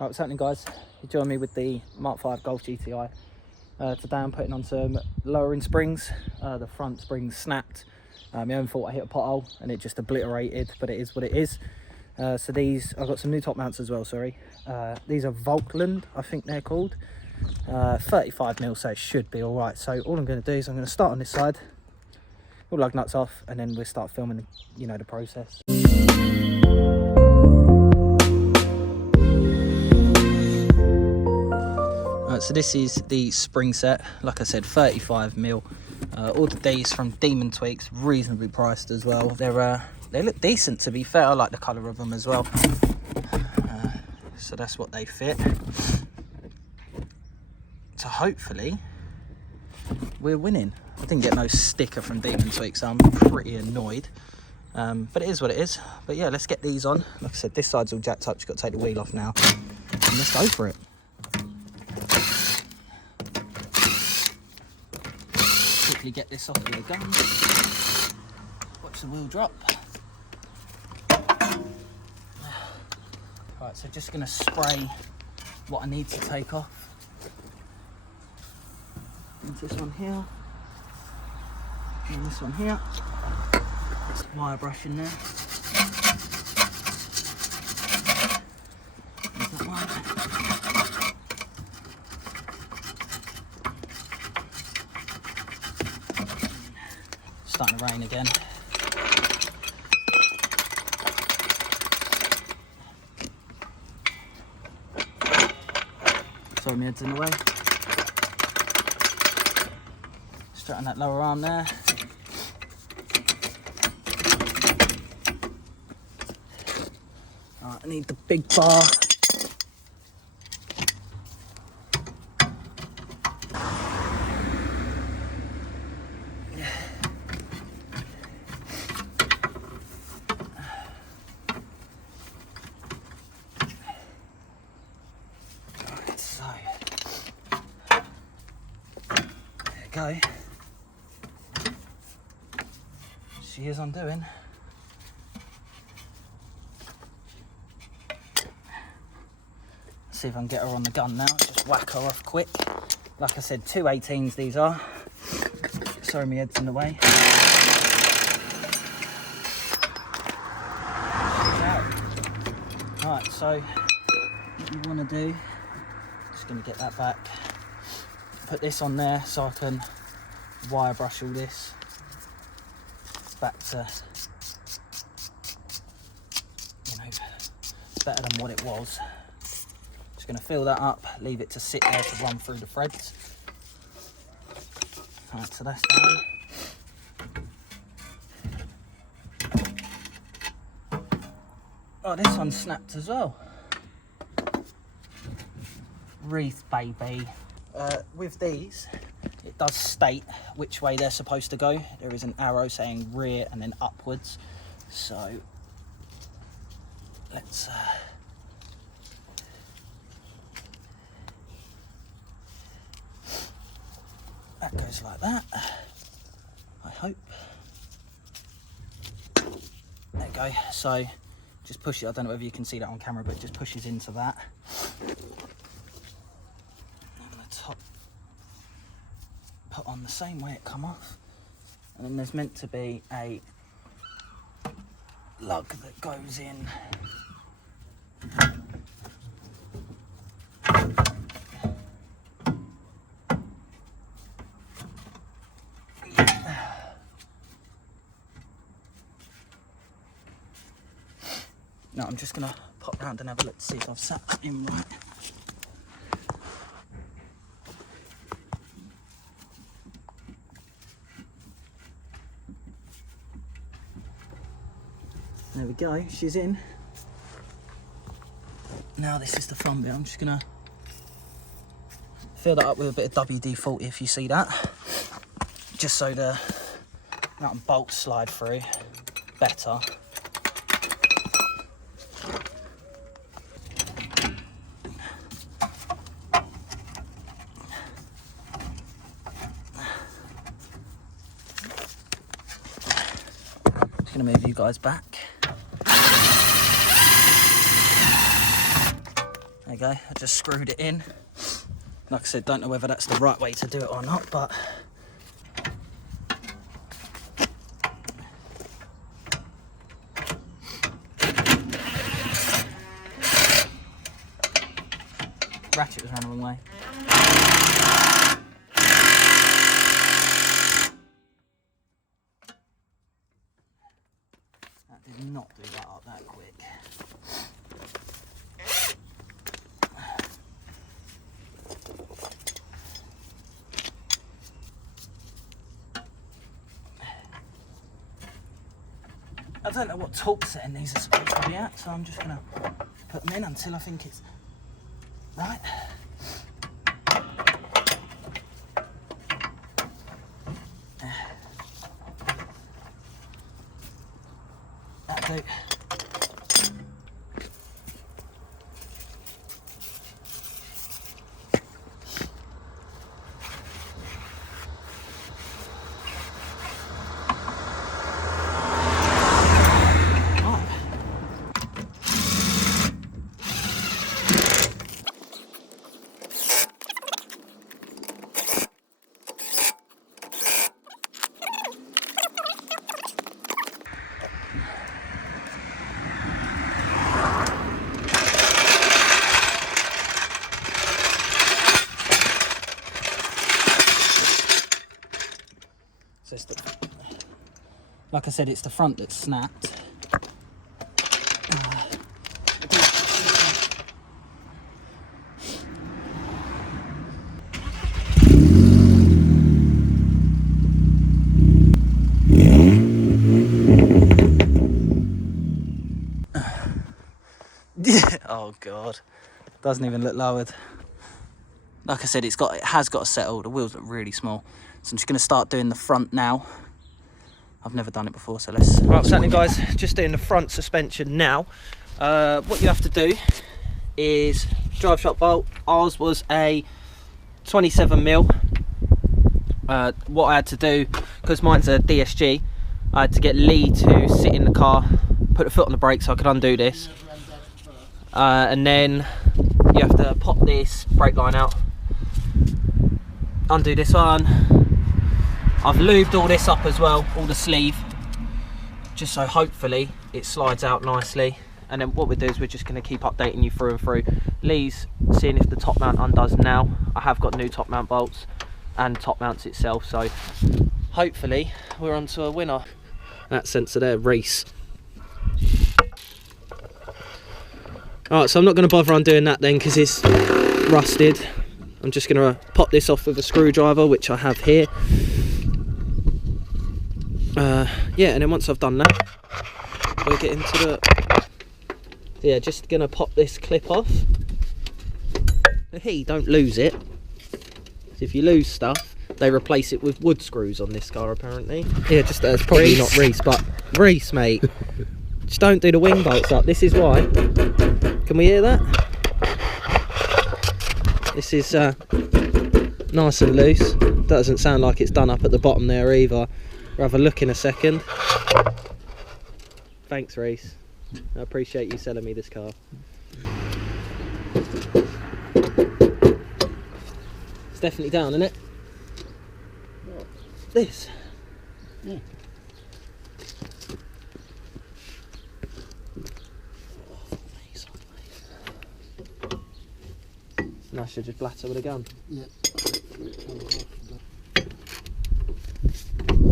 Right, what's happening, guys? You join me with the MK5 GTI. Today I'm putting on some lowering springs. The front spring snapped. My own fault, I hit a pothole and it just obliterated, but it is what it is. So these, I've got some new top mounts as well, sorry. These are Volkland, I think they're called. 35mm, so it should be all right. So all I'm going to do is I'm going to start on this side, all lug nuts off, and then we'll start filming, you know, the process. So this is the spring set, like I said, 35mm. Ordered these from Demon Tweaks, reasonably priced as well. They look decent, to be fair. I like the colour of them as well. So that's what they fit. So hopefully we're winning. I didn't get no sticker from Demon Tweaks, so I'm pretty annoyed. But it is what it is. But yeah, let's get these on. Like I said, this side's all jacked up. Just got to take the wheel off now. And let's go for it. Quickly get this off with a gun. Watch the wheel drop. Right, so just going to spray what I need to take off. Into this one here. And this one here. There's wire brush in there. There's that one. Starting to rain again. Sorry, my head's in the way. Straight on that lower arm there. Right, I need the big bar. Go. She is undoing. See if I can get her on the gun now. Just whack her off quick. Like I said, 218s these are. Sorry, my head's in the way. Right, so what you want to do, just going to get that back. Put this on there so I can wire brush all this back to, you know, better than what it was. Just going to fill that up, leave it to sit there to run through the threads. Alright, so that's done. Oh, this one snapped as well. Wreath, baby. With these, it does state which way they're supposed to go. There is an arrow saying rear and then upwards. So let's that goes like that, I hope. There you go. So just push it. I don't know whether you can see that on camera, but it just pushes into that. Put on the same way it come off, and then there's meant to be a lug that goes in. Now I'm just gonna pop round and have a look to see if I've sat that in right. There we go, she's in. Now this is the front bit. I'm just gonna fill that up with a bit of WD-40 if you see that. Just so the nut and bolts slide through better. Just gonna move you guys back. we go, I just screwed it in. Like I said, don't know whether that's the right way to do it or not, but ratchet was running the wrong way. That did not do that up that quick. I don't know what torque setting these are supposed to be at, so I'm just going to put them in until I think it's right. That'll do. So it's like I said, it's the front that's snapped. Oh god, doesn't even look lowered. Like I said, it has got to settle. The wheels look really small, so I'm just going to start doing the front now. I've never done it before, so let's. Right, what's happening, guys? Just doing the front suspension now. What you have to do is drive shot bolt. Ours was a 27mm. What I had to do, because mine's a DSG, I had to get Lee to sit in the car, put a foot on the brake so I could undo this. And then you have to pop this brake line out, undo this one. I've lubed all this up as well, all the sleeve, just so hopefully it slides out nicely. And then what we do is we're just going to keep updating you through and through. Lee's seeing if the top mount undoes now. I have got new top mount bolts and top mounts itself, so hopefully we're on to a winner. That sensor there, Reese. Alright, so I'm not going to bother undoing that then because it's rusted. I'm just going to pop this off with a screwdriver, which I have here. Yeah, and then once I've done that, we'll get into the... Yeah, just going to pop this clip off. Hey, don't lose it. If you lose stuff, they replace it with wood screws on this car, apparently. Yeah, just it's probably Reese. Not Reese, but Reese, mate. Just don't do the wing bolts up. This is why. Can we hear that? This is nice and loose. Doesn't sound like it's done up at the bottom there either. We'll have a look in a second. Thanks, Reese. I appreciate you selling me this car. It's definitely down, isn't it? What? This. Yeah. And I should just blatter with a gun. Yeah.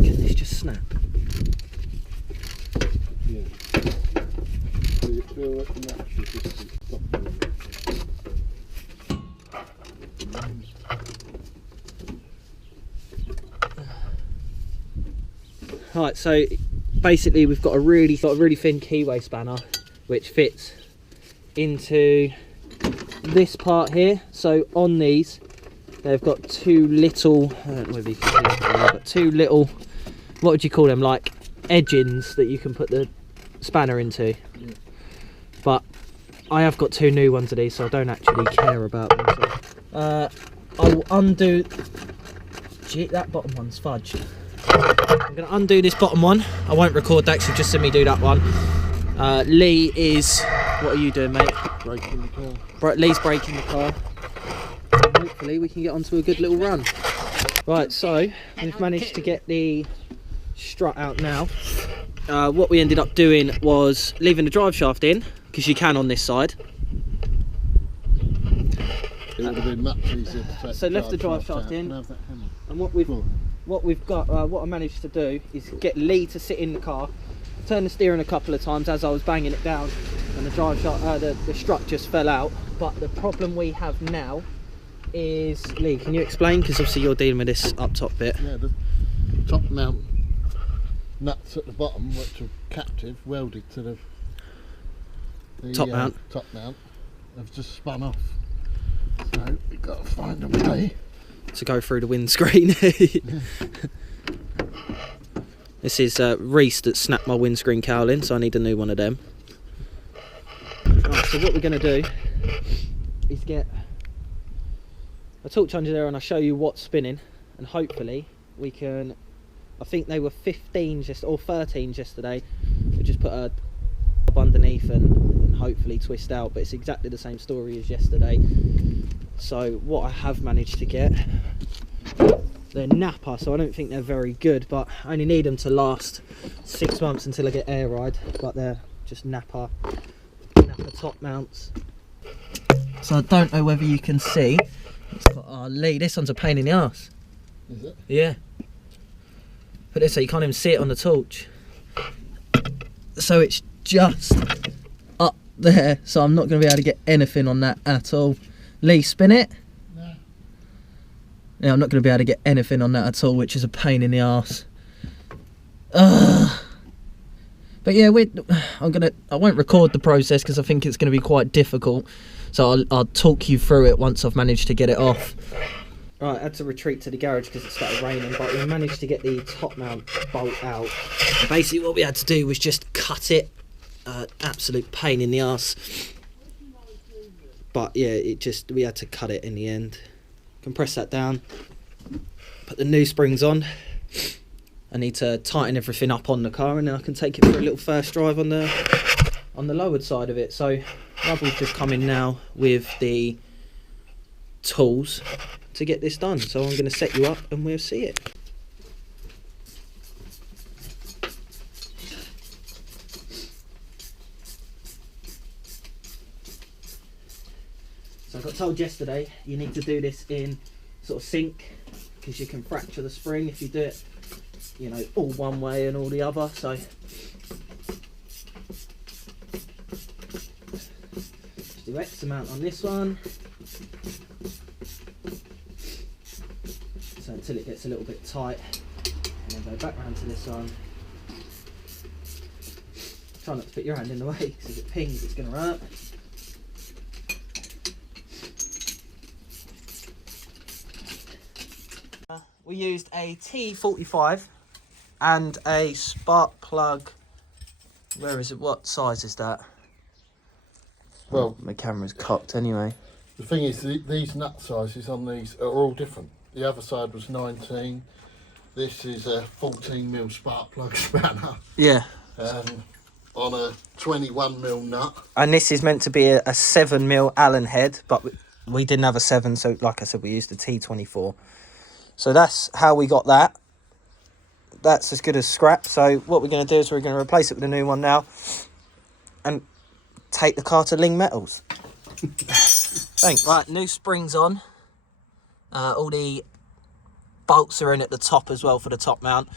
Can this just snap? Yeah. So you feel like the match is just stop. Right, so basically we've got a really thin keyway spanner which fits into this part here. So on these they've got two little, I don't know if you can see it, but two little, what would you call them, like edgings that you can put the spanner into. Yeah. But I have got two new ones of these, so I don't actually care about them. So, I will undo, gee, that bottom one's fudge. I'm going to undo this bottom one. I won't record that because you've just seen me do that one. Lee is What are you doing, mate? Braking the car. Lee's braking the car. Hopefully we can get onto a good little run. Right, so we've managed to get the strut out now. What we ended up doing was leaving the drive shaft in, because you can on this side. It would have been much easier to take So left the drive shaft in, and what I managed to do is get Lee to sit in the car, turn the steering a couple of times as I was banging it down, and the drive shaft, the strut just fell out. But the problem we have now is, Lee, can you explain? Because obviously you're dealing with this up top bit. Yeah, the top mount nuts at the bottom, which are captive, welded to the top mount. Top mount have just spun off. So we've got to find a way to go through the windscreen. This is Reese that snapped my windscreen cowling, so I need a new one of them. Right, so what we're going to do is get a torch under there and I'll show you what's spinning, and hopefully we can, I think they were 15 or 13 yesterday. We just put a up underneath and hopefully twist out, but it's exactly the same story as yesterday. So what I have managed to get, they're Napa, so I don't think they're very good, but I only need them to last 6 months until I get air ride. But they're just Napa top mounts. So I don't know whether you can see, it's got our lead. This one's a pain in the arse. Is it? Yeah. But this, so you can't even see it on the torch. So it's just up there, so I'm not going to be able to get anything on that at all. Lee, spin it. No. Yeah, I'm not going to be able to get anything on that at all, which is a pain in the arse. Ugh. But yeah, I won't record the process because I think it's going to be quite difficult. So I'll talk you through it once I've managed to get it off. Right, I had to retreat to the garage because it started raining, but we managed to get the top mount bolt out. And basically what we had to do was just cut it. Absolute pain in the arse. But yeah, we had to cut it in the end. Compress that down. Put the new springs on. I need to tighten everything up on the car, and then I can take it for a little first drive on the lowered side of it. So Rubble's just come in now with the tools to get this done. So I'm going to set you up and we'll see it. So I got told yesterday you need to do this in sort of sync, because you can fracture the spring if you do it, you know, all one way and all the other. So just do X amount on this one, so until it gets a little bit tight, and then go back round to this one. Try not to put your hand in the way, because if it pings it's going to hurt. We used a T45 and a spark plug. Where is it? What size is that? Well, my camera's cocked anyway. The thing is, these nut sizes on these are all different. The other side was 19. This is a 14mm spark plug spanner. Yeah. On a 21mm nut. And this is meant to be a 7mm Allen head, but we didn't have a 7, so like I said, we used the T24. So that's how we got that. That's as good as scrap. So what we're going to do is we're going to replace it with a new one now and take the car to Ling Metals. Thanks. Right, new springs on. All the bolts are in at the top as well for the top mount.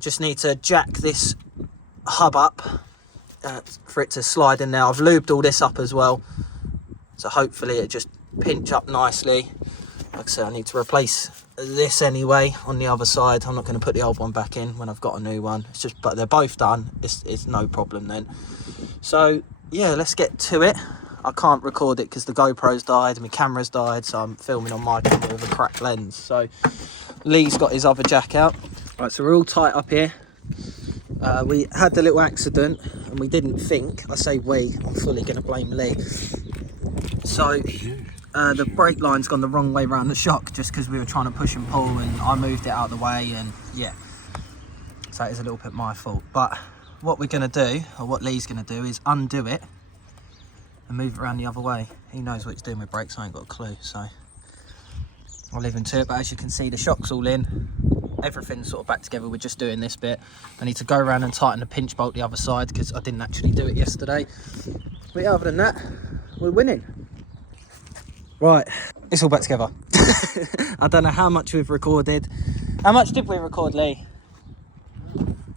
Just need to jack this hub up for it to slide in there. I've lubed all this up as well, so hopefully it just pinch up nicely. Like I said, I need to replace this anyway on the other side. I'm not going to put the old one back in when I've got a new one. It's just, but they're both done. It's no problem then. So yeah, let's get to it. I can't record it because the GoPro's died and my camera's died, so I'm filming on my camera with a cracked lens. So Lee's got his other jack out. Right, so we're all tight up here. We had the little accident and we didn't think. I say we, I'm fully going to blame Lee. So the brake line's gone the wrong way around the shock, just because we were trying to push and pull and I moved it out of the way, and yeah, so it is a little bit my fault. But what we're going to do, or what Lee's going to do, is undo it and move it around the other way. He knows what he's doing with brakes, I ain't got a clue, so I'll leave him to it. But as you can see, the shock's all in, everything's sort of back together. We're just doing this bit. I need to go around and tighten the pinch bolt the other side because I didn't actually do it yesterday. But yeah, other than that, we're winning. Right, it's all back together. I don't know how much we've recorded. How much did we record, Lee?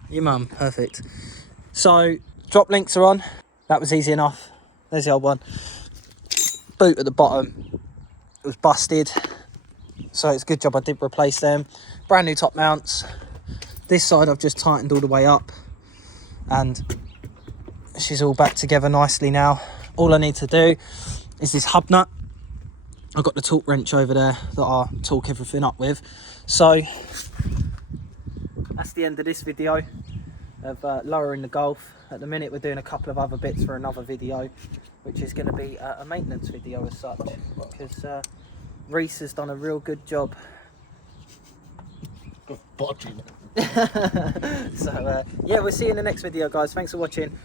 Your mum, perfect. So, drop links are on. That was easy enough. There's the old one. Boot at the bottom. It was busted. So it's a good job I did replace them. Brand new top mounts. This side I've just tightened all the way up. And she's all back together nicely now. All I need to do is this hub nut. I've got the torque wrench over there that I torque everything up with. So that's the end of this video of lowering the Golf. At the minute we're doing a couple of other bits for another video, which is going to be a maintenance video as such, because Reese has done a real good job. Bodging. So yeah, we'll see you in the next video, guys. Thanks for watching.